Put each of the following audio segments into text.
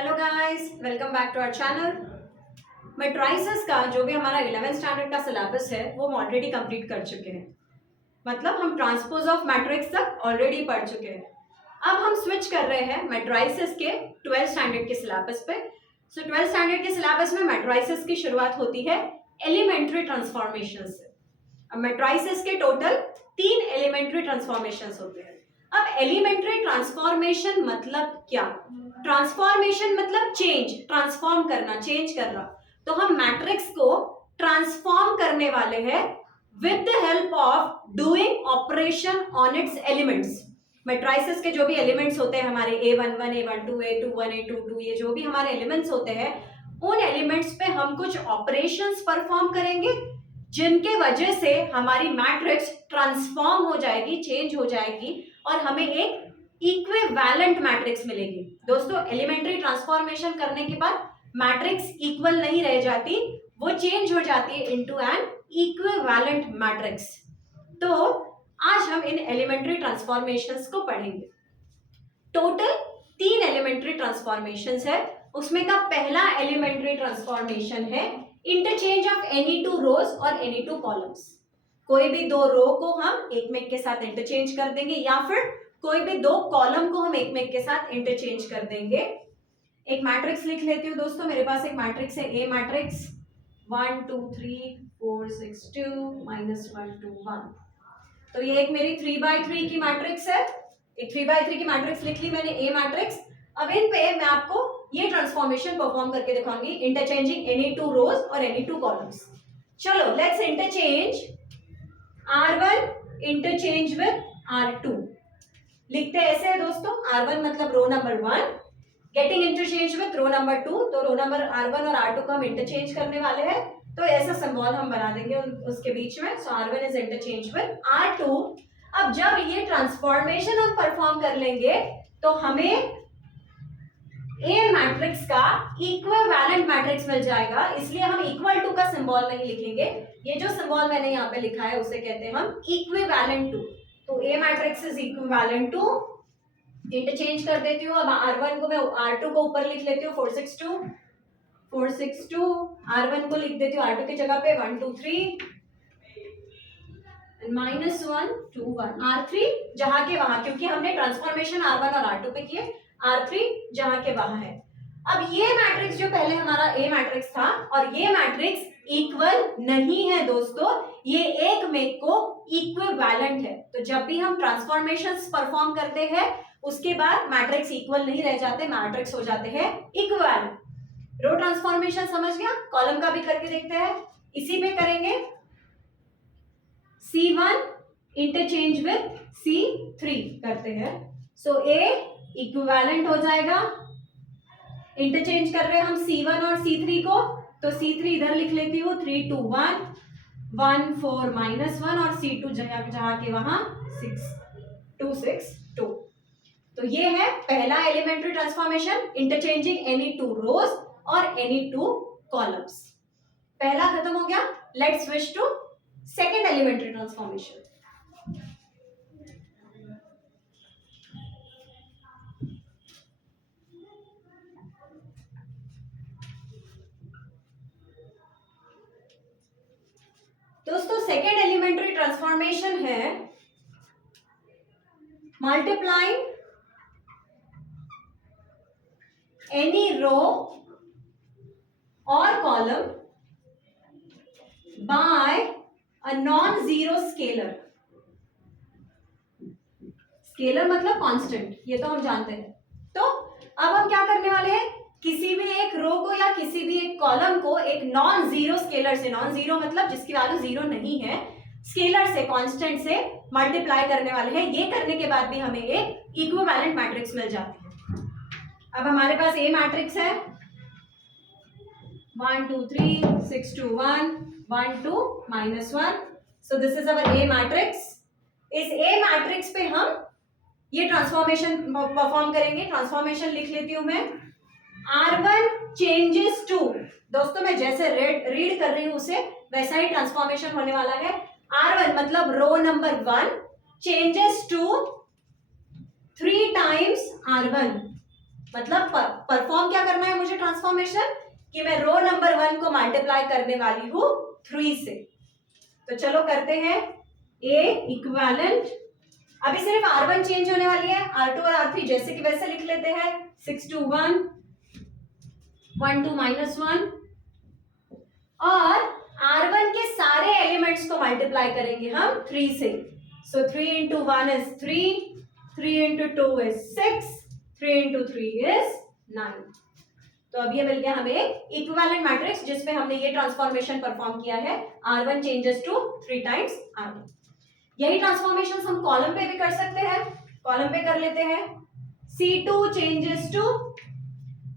Hello guys, welcome back to our channel. Matrices का जो भी हमारा 11th स्टैंडर्ड का सिलेबस है वो हम ऑलरेडी कंप्लीट कर चुके हैं। मतलब हम ट्रांसपोज ऑफ मैट्रिक्स तक ऑलरेडी पढ़ चुके हैं। अब हम स्विच कर रहे हैं मैट्राइसेस के 12th स्टैंडर्ड के सिलेबस पे। सो 12th स्टैंडर्ड के सिलेबस में मैट्राइसेस की शुरुआत होती है एलिमेंट्री ट्रांसफॉर्मेशन से। अब मैट्राइसेस के टोटल 3 एलिमेंट्री ट्रांसफॉर्मेशन होते हैं। अब एलिमेंट्री ट्रांसफॉर्मेशन मतलब क्या? ट्रांसफॉर्मेशन मतलब चेंज, ट्रांसफॉर्म करना, चेंज करना। तो हम मैट्रिक्स को ट्रांसफॉर्म करने वाले हैं with the help of doing operation on it's elements. Matrices के जो भी एलिमेंट्स होते हैं हमारे A11, A12, A21, A22, ये जो भी हमारे एलिमेंट्स होते हैं उन एलिमेंट्स पे हम कुछ ऑपरेशंस परफॉर्म करेंगे जिनके वजह से हमारी मैट्रिक्स ट्रांसफॉर्म हो जाएगी, चेंज हो जाएगी और हमें एक इक्विवेलेंट मैट्रिक्स मिलेगी। दोस्तों, एलिमेंट्री ट्रांसफॉर्मेशन करने के बाद मैट्रिक्स इक्वल नहीं रह जाती, वो चेंज हो जाती है इनटू एन इक्विवेलेंट मैट्रिक्स। तो आज हम इन एलिमेंट्री ट्रांसफॉर्मेशंस को पढ़ेंगे। टोटल 3 एलिमेंट्री ट्रांसफॉर्मेशंस है। उसमें का पहला एलिमेंट्री ट्रांसफॉर्मेशन है interchange of any two rows और एनी टू कॉलम्स। कोई भी दो रो को हम एक में के साथ इंटरचेंज कर देंगे या फिर कोई भी दो कॉलम को हम एक में के साथ इंटरचेंज कर देंगे। एक मैट्रिक्स लिख लेती हूँ दोस्तों। मेरे पास एक मैट्रिक्स है ए मैट्रिक्स 1 2 3 4 6 2 -1 2 1। तो ये एक मेरी 3x3 की मैट्रिक्स है। एक 3x3 की मैट्रिक्स लिख ली मैंने, ए मैट्रिक्स। अब इन पे मैं आपको ये ट्रांसफॉर्मेशन परफॉर्म करके दिखाऊंगी, इंटरचेंजिंग एनी टू रोज और एनी टू कॉलम्स। चलो let's interchange R1 interchange with R2। लिखते ऐसे है दोस्तों, R1 मतलब row number 1 getting interchange with row number 2। तो रो नंबर R1 और R2 को हम इंटरचेंज करने वाले हैं, तो ऐसा सिंबल हम बना देंगे उसके बीच में। सो R1 is interchange with R2। अब जब ये ट्रांसफॉर्मेशन हम परफॉर्म कर लेंगे तो हमें ए मैट्रिक्स का इक्विवेलेंट मैट्रिक्स मिल जाएगा। इसलिए हम इक्वल टू का सिंबल नहीं लिखेंगे, ये जो सिंबल मैंने यहाँ पे लिखा है उसे कहते हैं हम इक्विवेलेंट टू। तो A matrix is equivalent to, interchange कर देती हूँ। अब R1 को मैं R2 को ऊपर लिख लेती हूँ 4 6 2 4 6 2। R1 को लिख देती हूँ R2 की जगह पे 1 2 3 -1 2 1। R3 जहां के वहां, क्योंकि हमने ट्रांसफॉर्मेशन R1 और R2 पे किए, R3 जहां के वहां है। अब ये मैट्रिक्स जो पहले हमारा ए मैट्रिक्स था और ये मैट्रिक्स इक्वल नहीं है दोस्तों, ये एक में को इक्विवेलेंट है। तो जब भी हम ट्रांसफॉर्मेशंस परफॉर्म करते हैं उसके बाद मैट्रिक्स इक्वल नहीं रह जाते, मैट्रिक्स हो जाते हैं इक्विवेलेंट। रो ट्रांसफॉर्मेशन समझ गया, कॉलम का भी करके देखते हैं। इसी पे करेंगे C1 इंटरचेंज विद C3 करते हैं। सो A इक्विवेलेंट हो जाएगा। इंटरचेंज कर रहे हैं हम C1 और C3 को, तो C3 इधर लिख लेती हूँ 3 2 1 1 4 -1 और C2 जहां के वहां 6 2 6 2। तो ये है पहला elementary transformation, interchanging any two rows और एनी टू कॉलम्स। पहला खत्म हो गया। Let's switch to second elementary transformation. दोस्तों, सेकेंड एलिमेंट्री ट्रांसफॉर्मेशन है मल्टीप्लाइंग एनी रो और column by a non zero scalar. Scalar मतलब कांस्टेंट, ये तो हम जानते हैं। तो अब हम क्या करने वाले हैं, किसी भी एक रो को या किसी भी एक कॉलम को एक नॉन जीरो स्केलर से, नॉन जीरो मतलब जिसकी वैल्यू जीरो नहीं है, स्केलर से, कांस्टेंट से मल्टीप्लाई करने वाले हैं। ये करने के बाद भी हमें एक इक्विवेलेंट मैट्रिक्स मिल जाती है। अब हमारे पास ए मैट्रिक्स है 1 2 3 6 2 1 1 2 -1। सो this is our A matrix. इस ए मैट्रिक्स पे हम ये ट्रांसफॉर्मेशन परफॉर्म करेंगे। ट्रांसफॉर्मेशन लिख लेती हूं मैं, R1 चेंजेस टू। दोस्तों, मैं जैसे रीड कर रही हूं उसे वैसा ही ट्रांसफॉर्मेशन होने वाला है। R1 मतलब row number 1 changes to 3 times R1। मतलब परफॉर्म क्या करना है मुझे ट्रांसफॉर्मेशन, कि मैं रो नंबर 1 को मल्टीप्लाई करने वाली हूं 3 से। तो चलो करते हैं। ए इक्विवेलेंट, अभी सिर्फ R1 चेंज होने वाली है, R2 और R3 जैसे कि वैसे लिख लेते हैं। 6 2 1 1 2 -1, और R1 के सारे एलिमेंट्स को मल्टीप्लाई करेंगे हम 3 से। सो 3 into 1 is 3, 3 into 2 is 6, 3 into 3 is 9। तो अब ये मिल गया हमें इक्विवेलेंट मैट्रिक्स जिसमें हमने ये ट्रांसफॉर्मेशन परफॉर्म किया है, R1 changes to 3 times R2। यही ट्रांसफॉर्मेशन हम कॉलम पे भी कर सकते हैं, कॉलम पे कर लेते हैं। C2 changes to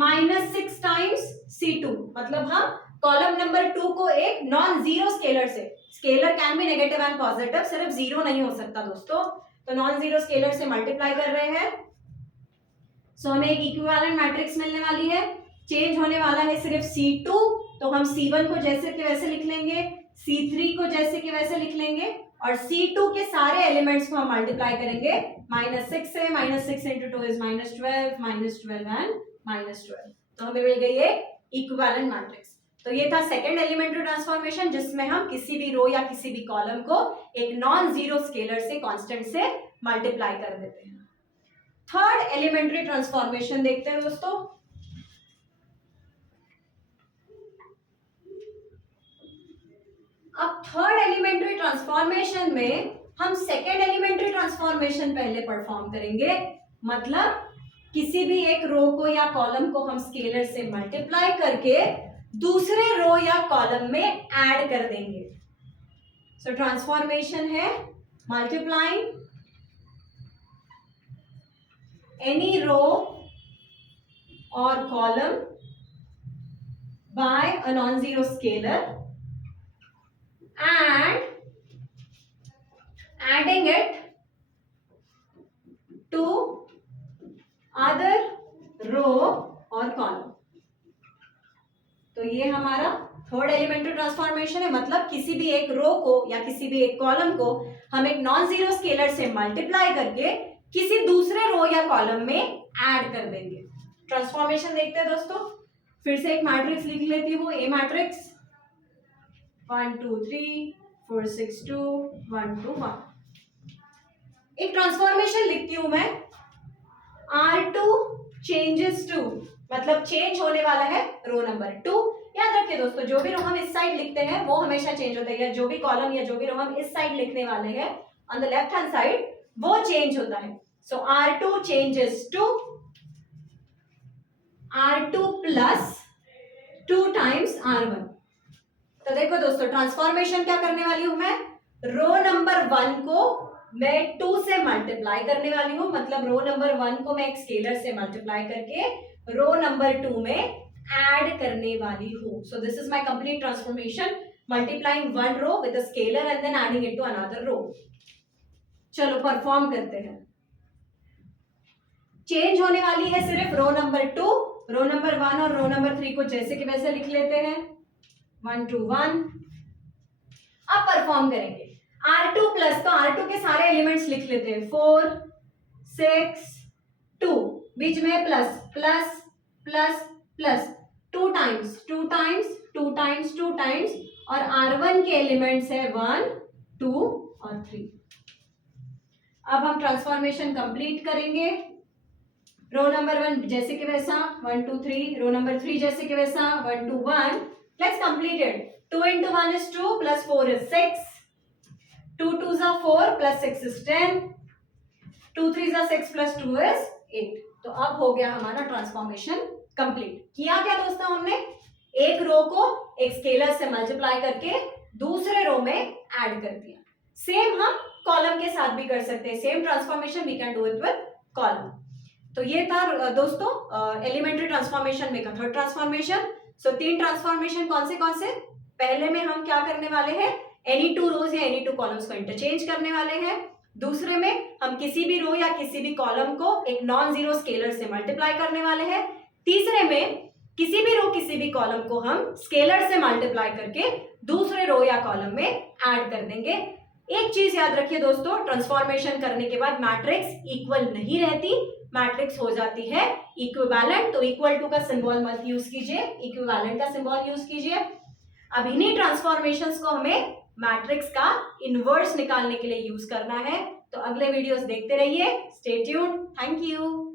-6 times C2, मतलब हम कॉलम नंबर 2 को एक नॉन जीरो स्केलर से, scalar can be negative and positive, सिर्फ जीरो नहीं हो सकता दोस्तों, तो नॉन जीरो स्केलर से मल्टीप्लाई कर रहे हैं। सो हमें एक इक्विवेलेंट मैट्रिक्स मिलने वाली है। चेंज होने वाला है सिर्फ C2, तो हम C1 को जैसे के वैसे लिख लेंगे, C3 को जैसे के वैसे लिख लेंगे, और C2 के सारे एलिमेंट्स को हम मल्टीप्लाई करेंगे -6 से। -6 into 2 is -12, -12 and -12। तो हमें मिल गई ये इक्विवेलेंट मैट्रिक्स। तो ये था सेकंड एलिमेंट्री ट्रांसफॉर्मेशन जिसमें हम किसी भी रो या किसी भी कॉलम को एक नॉन जीरो स्केलर से, कांस्टेंट से मल्टीप्लाई कर देते हैं। थर्ड एलिमेंट्री ट्रांसफॉर्मेशन देखते हैं दोस्तों। अब थर्ड एलिमेंट्री ट्रांसफॉर्मेशन में हम सेकेंड एलिमेंट्री ट्रांसफॉर्मेशन पहले परफॉर्म करेंगे, मतलब किसी भी एक रो को या कॉलम को हम स्केलर से मल्टीप्लाई करके दूसरे रो या कॉलम में ऐड कर देंगे। सो ट्रांसफॉर्मेशन है मल्टीप्लाइंग एनी रो और column by a non zero scalar and adding it to other row और column। तो ये हमारा थर्ड एलिमेंट्री ट्रांसफॉर्मेशन है, मतलब किसी भी एक रो को या किसी भी एक कॉलम को हम एक नॉन जीरो स्केलर से मल्टीप्लाई करके किसी दूसरे रो या कॉलम में ऐड कर देंगे। ट्रांसफॉर्मेशन देखते हैं दोस्तों। फिर से एक मैट्रिक्स लिख लेती हूँ, ए मैट्रिक्स 1 2 3 4 6 2 1 2 1। एक ट्रांसफॉर्मेशन लिखती हूं मैं, R2 चेंजेस टू, मतलब चेंज होने वाला है रो नंबर 2। याद रखिए दोस्तों, जो भी रो हम इस साइड लिखते हैं वो हमेशा चेंज होता है, या जो भी कॉलम या जो भी रो हम इस साइड लिखने वाले हैं on the left hand side वो चेंज होता है। So R2 changes to R2 plus 2 times R1। तो देखो दोस्तों, ट्रांसफॉर्मेशन क्या करने वाली हूं मैं, रो नंबर 1 को मैं 2 से मल्टीप्लाई करने वाली हूं, मतलब रो नंबर 1 को मैं एक स्केलर से मल्टीप्लाई करके रो नंबर 2 में ऐड करने वाली हूं। So this is my complete transformation, multiplying one row with a scalar and then adding it to another row. चलो परफॉर्म करते हैं। चेंज होने वाली है सिर्फ रो नंबर 2, रो नंबर 1 और रो नंबर 3 को जैसे कि वैसे लिख लेते हैं, 1 2 1। अब परफॉर्म करेंगे R2 प्लस, तो R2 के सारे एलिमेंट्स लिख लेते हैं, 4 6 2, बीच में plus plus plus plus 2 times 2 times 2 times 2 times, और R1 के एलिमेंट्स है 1 2 और 3। अब हम ट्रांसफॉर्मेशन कंप्लीट करेंगे। रो नंबर 1 जैसे कि वैसा 1 2 3, रो नंबर 3 जैसे कि वैसा 1 2 1। Let's complete it. 2 into 1 is 2 plus 4 is 6. 2 2s are 4 plus 6 is 10. 2 3s are 6 plus 2 is 8. तो अब हो गया हमारा ट्रांसफॉर्मेशन कंप्लीट। किया क्या दोस्तों, हमने एक रो को एक स्केलर से मल्टीप्लाई करके दूसरे रो में ऐड कर दिया। सेम हम कॉलम के साथ भी कर सकते हैं, same transformation we can do it with column. तो ये था दोस्तों एलिमेंट्री ट्रांसफॉर्मेशन में का थर्ड ट्रांसफॉर्मेशन। सो 3 ट्रांसफॉर्मेशन कौन से, पहले में हम क्या करने वाले हैं, एनी 2 रोज या एनी 2 कॉलम्स को इंटरचेंज करने वाले हैं। दूसरे में हम किसी भी रो या किसी भी कॉलम को एक नॉन जीरो स्केलर से मल्टीप्लाई करने वाले हैं। तीसरे में किसी भी रो किसी भी कॉलम को हम स्केलर से मल्टीप्लाई करके दूसरे रो या कॉलम में ऐड कर देंगे। एक चीज याद रखिए दोस्तों, ट्रांसफॉर्मेशन करने के बाद मैट्रिक्स इक्वल नहीं रहती, मैट्रिक्स हो जाती है इक्विवेलेंट। तो इक्वल टू का सिंबल मत यूज कीजिए, इक्विवेलेंट का सिंबल यूज कीजिए। अब इन्हीं ट्रांसफॉर्मेशंस को हमें मैट्रिक्स का इनवर्स निकालने के लिए यूज करना है। तो अगले वीडियोस देखते रहिए। Stay tuned. Thank you.